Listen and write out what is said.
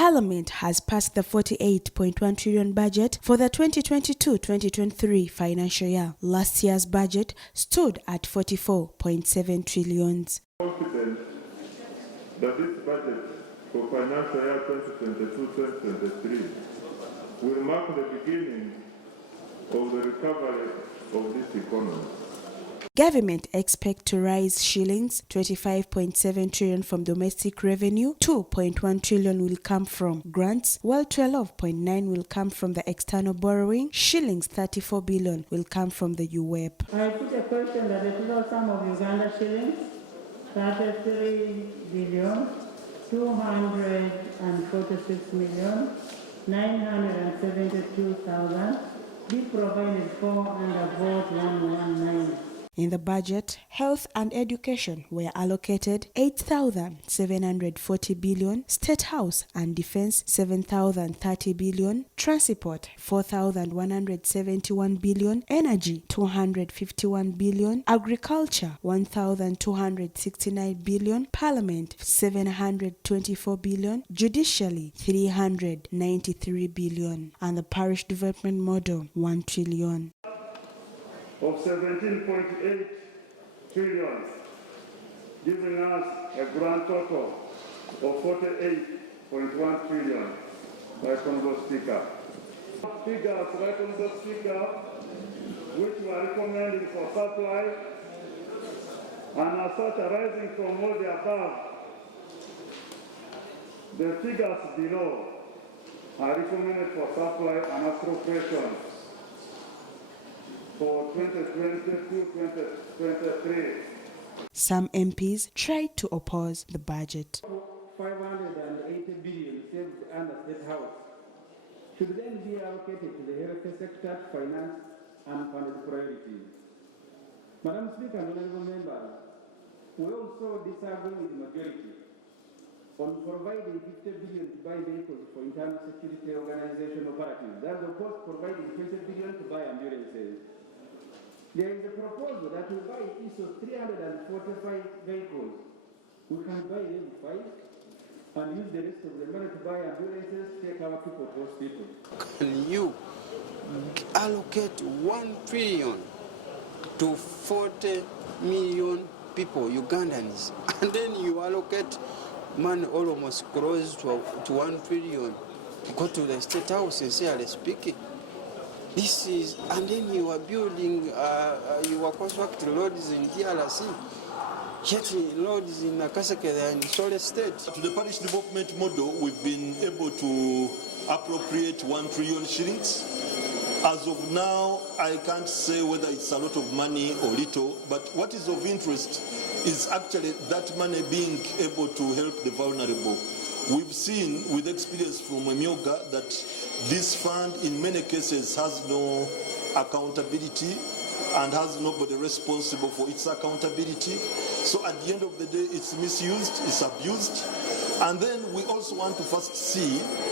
Parliament has passed the 48.1 trillion budget for the 2022-2023 financial year. Last year's budget stood at 44.7 trillion. Confident that this budget for financial year 2022-2023 will mark the beginning of the recovery of this economy. Government expect to raise shillings 25.7 trillion from domestic revenue, 2.1 trillion will come from grants, while 12.9 will come from the external borrowing. Shillings 34 billion will come from the UWEP. I put a question that the total sum of Uganda shillings 33 billion 246 million 972,000 be provided for under vote 119. In the budget, health and education were allocated 8,740 billion, State House and Defense 7,030 billion, Transport 4,171 billion, Energy 251 billion, Agriculture 1,269 billion, Parliament 724 billion, Judiciary 393 billion, and the Parish Development Model 1 trillion. Of 17.8 trillion, giving us a grand total of 48.1 trillion, right Honourable Speaker. Figures, right Honourable Speaker, which we are recommending for supply and as such arising from all the above, the figures below are recommended for supply and appropriation for 2022-2023. Some MPs tried to oppose the budget. 580 billion saved under State House should then be allocated to the health sector to finance unfunded priorities. Madam Speaker and honourable members, we also disagree with the majority on providing 50 billion to buy vehicles for internal security organization operatives. That's of course providing 20 billion to buy ambulances. There is a proposal that we buy each of 345 vehicles. We can buy them 5 and use the rest of the money to buy ambulances to take our people to hospital. Can you allocate 1 trillion to 40 million people, Ugandans, and then you allocate money almost close to 1 trillion to go to the State House, sincerely speaking? This is, and then you are building, you are constructing roads in DRC, yet roads in Nakaseke and Sole State. To the parish development model, we've been able to appropriate 1 trillion shillings. As of now, I can't say whether it's a lot of money or little, but what is of interest is actually that money being able to help the vulnerable. We've seen with experience from Emyoga that this fund in many cases has no accountability and has nobody responsible for its accountability. So at the end of the day, it's misused, it's abused. And then we also want to first see